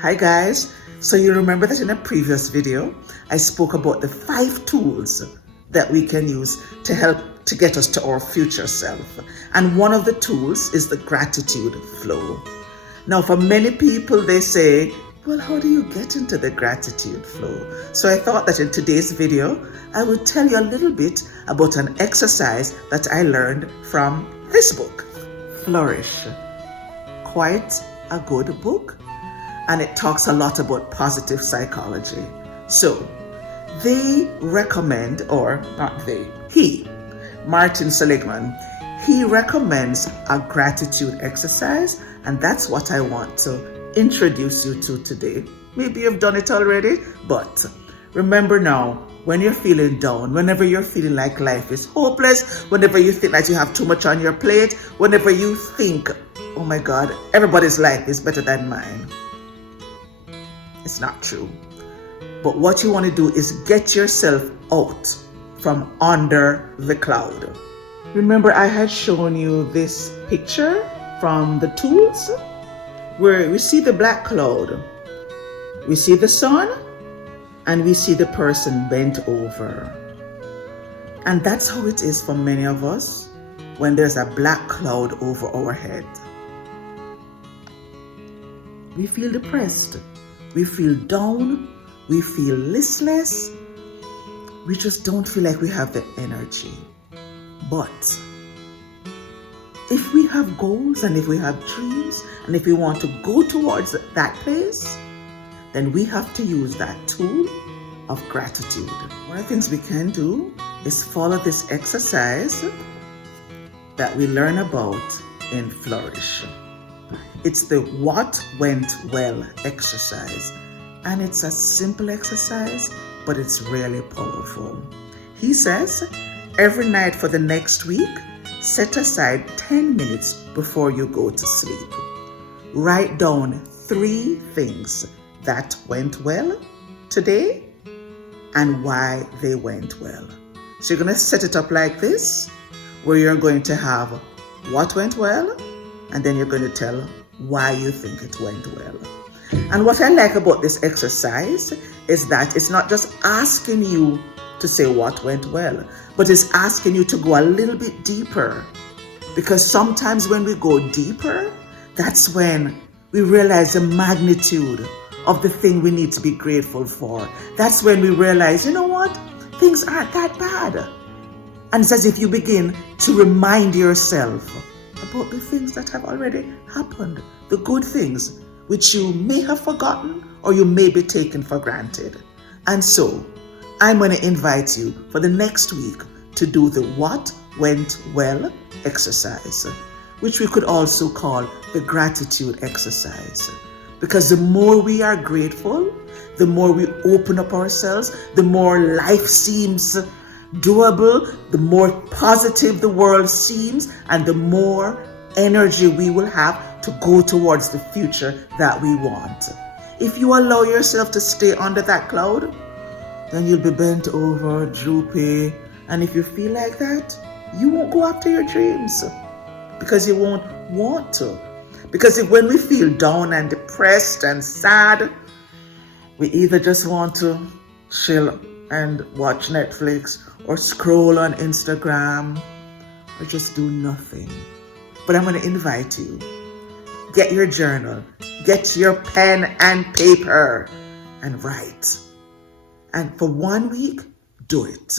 Hi guys, so you remember that in a previous video, I spoke about the 5 tools that we can use to help to get us to our future self. And one of the tools is the gratitude flow. Now for many people, they say, well, how do you get into the gratitude flow? So I thought that in today's video, I would tell you a little bit about an exercise that I learned from this book, Flourish. Quite a good book. And it talks a lot about positive psychology. So they recommend, or not they, Martin Seligman, he recommends a gratitude exercise, and that's what I want to introduce you to today. Maybe you've done it already, but remember now, when you're feeling down, whenever you're feeling like life is hopeless, whenever you think that you have too much on your plate, whenever you think, oh my God, everybody's life is better than mine. It's not true. But what you want to do is get yourself out from under the cloud. Remember, I had shown you this picture from the tools where we see the black cloud, we see the sun, and we see the person bent over. And that's how it is for many of us when there's a black cloud over our head. We feel depressed. We feel down, we feel listless, we just don't feel like we have the energy. But if we have goals and if we have dreams and if we want to go towards that place, then we have to use that tool of gratitude. One of the things we can do is follow this exercise that we learn about in Flourish. It's the What Went Well exercise. And it's a simple exercise, but it's really powerful. He says, every night for the next week, set aside 10 minutes before you go to sleep. Write down 3 things that went well today and why they went well. So you're going to set it up like this, where you're going to have what went well, and then you're going to tell why you think it went well. And what I like about this exercise is that it's not just asking you to say what went well, but it's asking you to go a little bit deeper. Because sometimes when we go deeper, that's when we realize the magnitude of the thing we need to be grateful for. That's when we realize, you know what? Things aren't that bad. And it's as if you begin to remind yourself about the things that have already happened, the good things, which you may have forgotten or you may be taken for granted. And so, I'm going to invite you for the next week to do the What Went Well exercise, which we could also call the gratitude exercise. Because the more we are grateful, the more we open up ourselves, the more life seems doable, the more positive the world seems, and the more energy we will have to go towards the future that we want. If you allow yourself to stay under that cloud, then you'll be bent over, droopy, and if you feel like that, you won't go after your dreams because you won't want to. Because when we feel down and depressed and sad, we either just want to chill and watch Netflix or scroll on Instagram or just do nothing. But I'm going to invite you. Get your journal, get your pen and paper and write. And for 1 week, do it.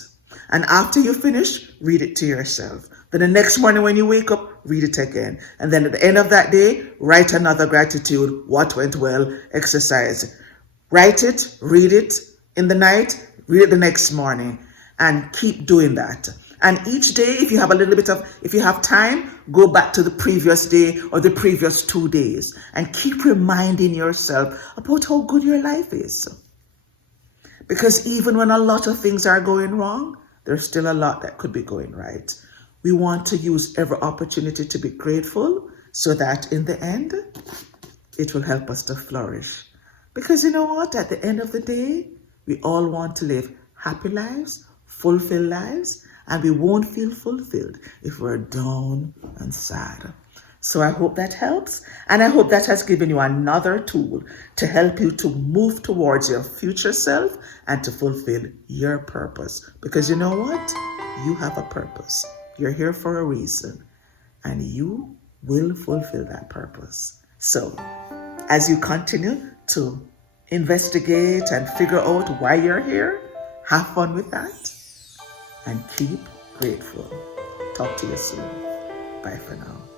And after you finish, read it to yourself. Then the next morning when you wake up, read it again. And then at the end of that day, write another gratitude, what went well exercise. Write it, read it in the night, read it the next morning, and keep doing that. And each day, if you have time, go back to the previous day or the previous 2 days and keep reminding yourself about how good your life is. Because even when a lot of things are going wrong, there's still a lot that could be going right. We want to use every opportunity to be grateful so that in the end, it will help us to flourish. Because you know what? At the end of the day, we all want to live happy lives, fulfilled lives, and we won't feel fulfilled if we're down and sad. So I hope that helps. And I hope that has given you another tool to help you to move towards your future self and to fulfill your purpose. Because you know what? You have a purpose. You're here for a reason. And you will fulfill that purpose. So as you continue to investigate and figure out why you're here, have fun with that and keep grateful. Talk to you soon. Bye for now.